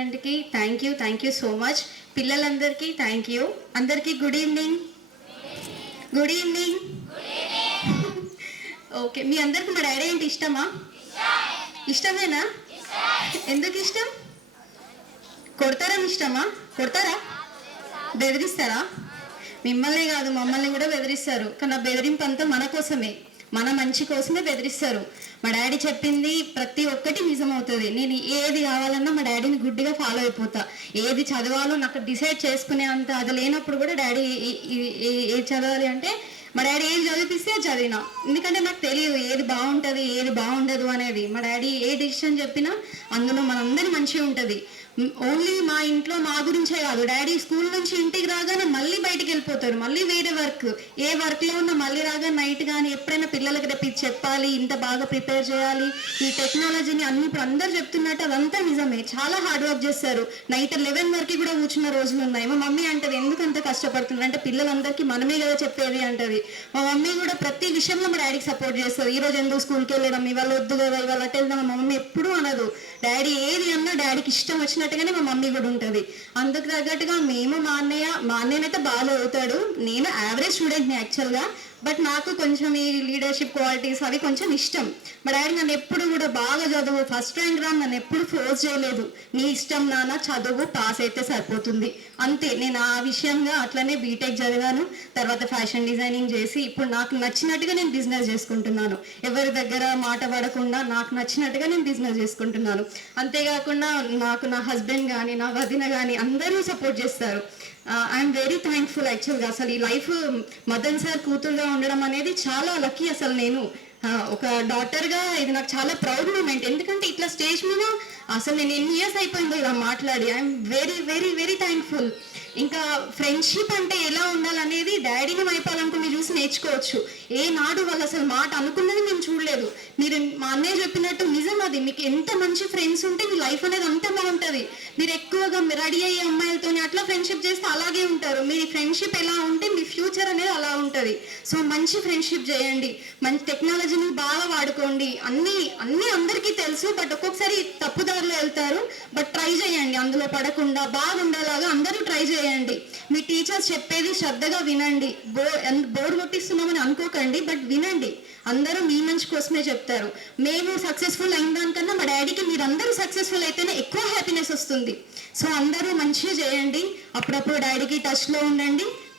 మేనేజ్మెంట్కి thank you thank you so much పిల్లలందరికీ thank you అందరికీ good evening good evening okay మీ అందరికి మా డాడీ అంటే ఇష్టమా? ఇష్టమేనా? ఎందుకు ఇష్టం? కొడతారా ఇష్టమా? కొడతారా? బెదిరిస్తారా? మిమ్మల్ని కాదు మమ్మల్ని కూడా బెదిరిస్తారు. కానీ ఆ బెదిరింపు అంతా మన కోసమే. మన మంచి కోసమే బెదిరిస్తారు. మా డాడీ చెప్పింది ప్రతి ఒక్కటి నిజం అవుతుంది నేను ఏది కావాలన్నా మా డాడీని గుడ్డిగా ఫాలో అయిపోతా. ఏది చదవాలో నాకు డిసైడ్ చేసుకునే అంత అది లేనప్పుడు కూడా డాడీ ఏది చదవాలి అంటే మా డాడీ ఏది చదివిపిస్తే అది చదివినా. ఎందుకంటే నాకు తెలియదు ఏది బాగుంటుంది ఏది బాగుండదు అనేది. మా డాడీ ఏ డిసిషన్ చెప్పినా అందులో మనందరి మంచిగా ఉంటుంది. ఓన్లీ మా ఇంట్లో మా గురించే కాదు. డాడీ స్కూల్ నుంచి ఇంటికి రాగానే మళ్ళీ బయటికి వెళ్ళిపోతారు. మళ్ళీ వేరే వర్క్ ఏ వర్క్లో ఉన్నా మళ్ళీ రాగా నైట్ కానీ ఎప్పుడైనా పిల్లలకి రేపు ఇది చెప్పాలి ఇంత బాగా ప్రిపేర్ చేయాలి. ఈ టెక్నాలజీని అన్ని ఇప్పుడు అందరు చెప్తున్నట్టు అదంతా నిజమే. చాలా హార్డ్ వర్క్ చేస్తారు. నైట్ లెవెన్ వరకు కూడా కూర్చున్న రోజులు ఉన్నాయి. మా మమ్మీ అంటది ఎందుకు అంత కష్టపడుతున్నారు? అంటే పిల్లలందరికీ మనమే కదా చెప్పేది అంటది. మా మమ్మీ కూడా ప్రతి విషయంలో మా డాడీకి సపోర్ట్ చేస్తారు ఈ రోజు ఎందుకు స్కూల్కి వెళ్ళడం? ఇవాళ వద్దు కదా ఇవాళ అట్టెళ్దాం మా మమ్మీ ఎప్పుడూ అనదు. డాడీ ఏది అన్నా డాడీకి ఇష్టం తగ్గట్టుగానే మా మమ్మీ కూడా ఉంటుంది. అందుకు తగ్గట్టుగా మేము మా అన్నయ్య మా అన్నయ్యనైతే బాగా చదువుతాడు నేను యావరేజ్ స్టూడెంట్ని యాక్చువల్గా బట్ నాకు కొంచెం ఈ లీడర్షిప్ క్వాలిటీస్ అవి కొంచెం ఇష్టం. మా డాడీ నన్ను ఎప్పుడు కూడా బాగా చదువు ఫస్ట్ ర్యాంక్ రా నన్ను ఎప్పుడు ఫోర్స్ చేయలేదు. నీ ఇష్టం నాన్న చదువు పాస్ అయితే సరిపోతుంది. అంతే నేను ఆ విషయంగా అట్లనే బీటెక్ చదివాను. తర్వాత ఫ్యాషన్ డిజైనింగ్ చేసి ఇప్పుడు నాకు నచ్చినట్టుగా నేను బిజినెస్ చేసుకుంటున్నాను. ఎవరి దగ్గర మాట పడకుండా నాకు నచ్చినట్టుగా నేను బిజినెస్ చేసుకుంటున్నాను. అంతేకాకుండా నాకు నా హస్బెండ్ కానీ నా వదిన కానీ అందరూ సపోర్ట్ చేస్తారు. ఐఎమ్ వెరీ థ్యాంక్ఫుల్ యాక్చువల్గా అసలు ఈ లైఫ్ మదన్ సార్ కూతురుగా ఉండడం అనేది చాలా లక్కీ అసలు నేను. Uh, ఒక డాక్టర్గా ఇది నాకు చాలా ప్రౌడ్ మూమెంట్ ఎందుకంటే ఇట్లా స్టేజ్ మీద అసలు నేను ఎన్ని ఇయర్స్ అయిపోయిందో ఇలా మాట్లాడి. I'm very very very thankful ఇంకా ఫ్రెండ్షిప్ అంటే ఎలా ఉండాలనేది డాడీని వైపాలనుకుని చూసి నేర్చుకోవచ్చు. ఏ నాడు వాళ్ళు అసలు మాట అనుకున్నది మేము చూడలేదు. మీరు మా అన్నయ్య చెప్పినట్టు నిజం అది. మీకు ఎంత మంచి ఫ్రెండ్స్ ఉంటే మీ లైఫ్ అనేది అంత బాగుంటుంది. మీరు ఎక్కువగా రెడీ అయ్యే అమ్మాయిలతో అట్లా ఫ్రెండ్షిప్ చేస్తే అలాగే ఉంటారు. మీ ఫ్రెండ్షిప్ ఎలా ఉంటే మీ ఫ్యూచర్ అనేది ఉంటుంది. సో మంచి ఫ్రెండ్షిప్ చేయండి. మంచి టెక్నాలజీని బాగా వాడుకోండి. అన్ని అన్ని అందరికీ తెలుసు బట్ ఒక్కొక్కసారి తప్పుదారులు వెళ్తారు. బట్ ట్రై చేయండి. అందులో పడకుండా బాగుండేలాగా అందరూ ట్రై చేయండి. మీ టీచర్స్ చెప్పేది శ్రద్ధగా వినండి. బో బోర్ కొట్టిస్తున్నామని అనుకోకండి బట్ వినండి. అందరూ మీ మంచి కోసమే చెప్తారు. మేము సక్సెస్ఫుల్ అయిన దానికన్నా మా డాడీకి మీరు అందరూ సక్సెస్ఫుల్ అయితేనే ఎక్కువ హ్యాపీనెస్ వస్తుంది. సో అందరూ మంచిగా చేయండి. అప్పుడప్పుడు డాడీకి టచ్లో ఉండండి.